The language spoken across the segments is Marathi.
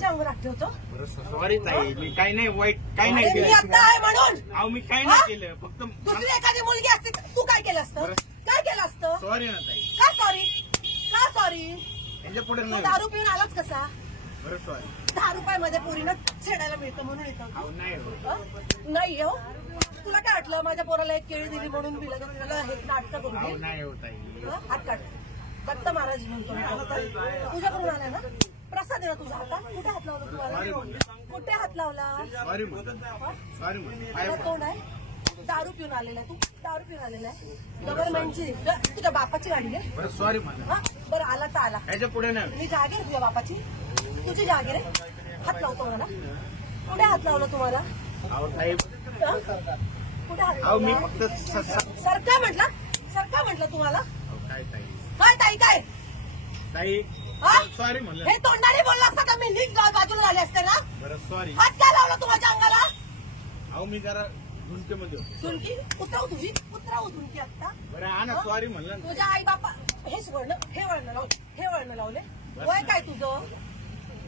माझ्या अंगावर हात ठेवतो? सॉरी ताई, मी काही नाही वाईट, काही नाही मी आता आहे म्हणून. अहो मी काही नाही केलं, फक्त दुसरी एखादी मुलगी असते तू काय केलं असतं? काय केलं असतं? सॉरी ना ताई. का सॉरी? का सॉरी? त्याच्या पुढे तू दारू पिऊन आलाच कसा? बरं सॉरी. 10 रुपयामध्ये पोरीनं छेडायला मिळतं म्हणून येतं. नाही हो. तुला काय वाटलं माझ्या पोराला एक केळी दिली म्हणून मी लगेच हे नाटक करून नाही होत ताई. हात काढ. दत्त महाराज म्हणतो तुझ्याकडून आलाय ना? प्रसाद आहे ना तुझ्या हातात? कुठे हात लावला तुम्हाला? कुठे हात लावला? Sorry sorry. कोण आहे? दारू पिऊन आलेला आहे तू? दारू पिऊन आलेला आहे? गव्हर्नमेंटची तुझ्या बापाची गाडी आहे? बरं सॉरी म्हणा. बरं आला तर आला. त्याच्या पुढे नाही. मी जागीर तुझ्या बापाची? तुझी जागीर आहे? हात लावतो मला. कुठे हात लावला तुम्हाला? अहो ताई, कुठे हात अहो मी लावला? फक्त सरका म्हटलं? सरका म्हटलं तुम्हाला? काय ताई? काय ताई काय? ताई हा? सॉरी म्हणलं. हे तोंडाने बोलला असता का मी नीट बाजूला झाले असते ना? बरं सॉरी. हात काय लावला तू माझ्या अंगाला? अहो मी जरा झुंकेमध्ये होतो. झुणकी उतरव तुझी, उतरव झुणकी आता. बरं हा ना सॉरी म्हणलं ना. तुझ्या आई बापा हेच वळण, हे वळण लावले, हे वळण लावले. वय काय तुझं?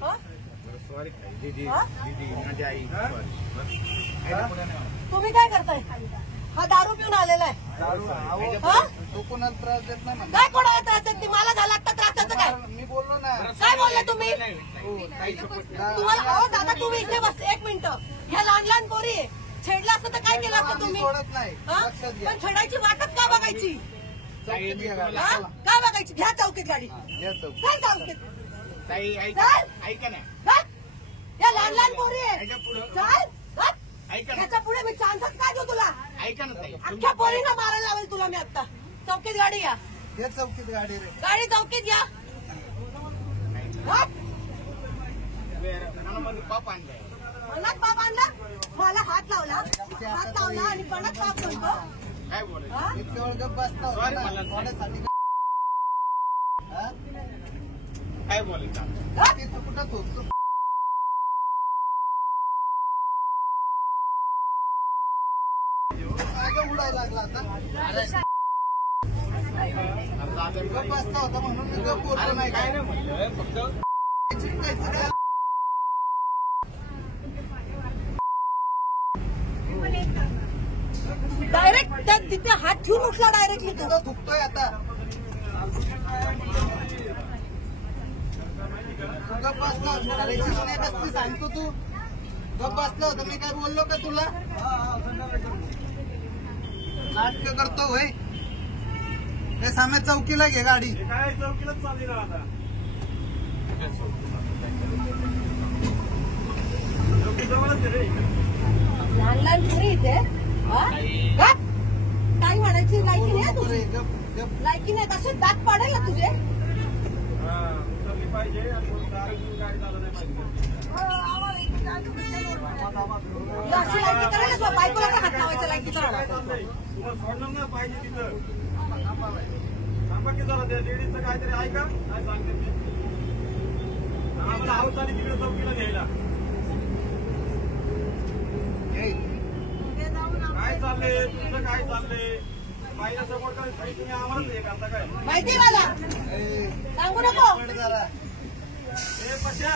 बरं सॉरी ताई. दीदी हा? दीदी माझी आई सॉरी. तुम्ही काय करताय? हा दारू पिऊन आलेला आहे. हा? तू कोणाला त्रास देत नाही काय कोणाला त्रास देत? मला झाला आता त्रासाचं काय? मी बोललो ना. काय बोलले तुम्ही? काही शपथ. तुम्हाला अहो दादा तुम्ही इथे बस एक मिनिट. ह्या लहान लहान पोरी आहे. छेडलं असतं तर काय केलं असतं तुम्ही? सोडत नाही. हा? लक्षात घ्या. पण छेडायची वाटच का बघायची? चौकीत घ्या गाडी. हा? का बघायची? घ्या चौकीत गाडी. घ्या चौकीत. काय चौकीत? ताई ऐका ना. चल. या लहान लहान पोरी आहे. त्याच्या पुढं चल. चल. ऐका ना. त्याच्या पुढे मी चान्सच काय देऊ तुला? ऐका ना ताई. अख्ख्या पोरीनं मारायला लावेल तुला मी आता. चौकीत गाडी या. घ्या चौकीत गाडी रे. गाडी चौकीत या. हा? मनामध्ये पाप आणलाय. मनात बाप आणला? मला हात लावला आणि मनात बाप म्हणतो. काय बोलायचं? हा? इतक्या वेळ गप्प बसता होता सॉरी ना. मला. थोड्यासाठी हा? काय बोलायचं? हा? ते तू कुठं थोपतो? मागं उडायला लागला आता. गप्प बसता होता म्हणून मी गप्प बोललो नाही. काय नाही म्हणलं, फक्त चिडकायचं काय? डायरेक्ट तिथे हात ठेवून उठला डायरेक्टली तू. तो दुखतोय आता. गप्प बसला होता. अरे नाही बसली सांगतो तू. गप्प बसला होता. मी काय बोललो का तुला? नाटक करतो होय. हे सामे चौकीला घे गाडी. काय चौकीलाच चालली ना आता. चौकी जवळच रे. लहान लहान पोरी इथे. हा? हा? काय म्हणायची लायकी नाही तुझी? लायकी नाही. कसे दात पाडेल ना तुझे? पाहिजे गाडी चालवली पाहिजे. अशी लायकी करायला बायकोला का हात लावायचं लायकी करायला? तुम्हाला सोडलं ना पाहिजे तिथं. सांगा की जरा त्या लेडीजचं काहीतरी ऐका. काय सांगते ते आम्हाला हाऊस आली तिकडे चौकीला घ्यायला. काय चाललंय तुमचं? काय चाललंय? बाईला सपोर्ट करायचं तुम्ही आम्हालाच हे करता काय? माहिती मला सांगू नको. जरा हे पश्या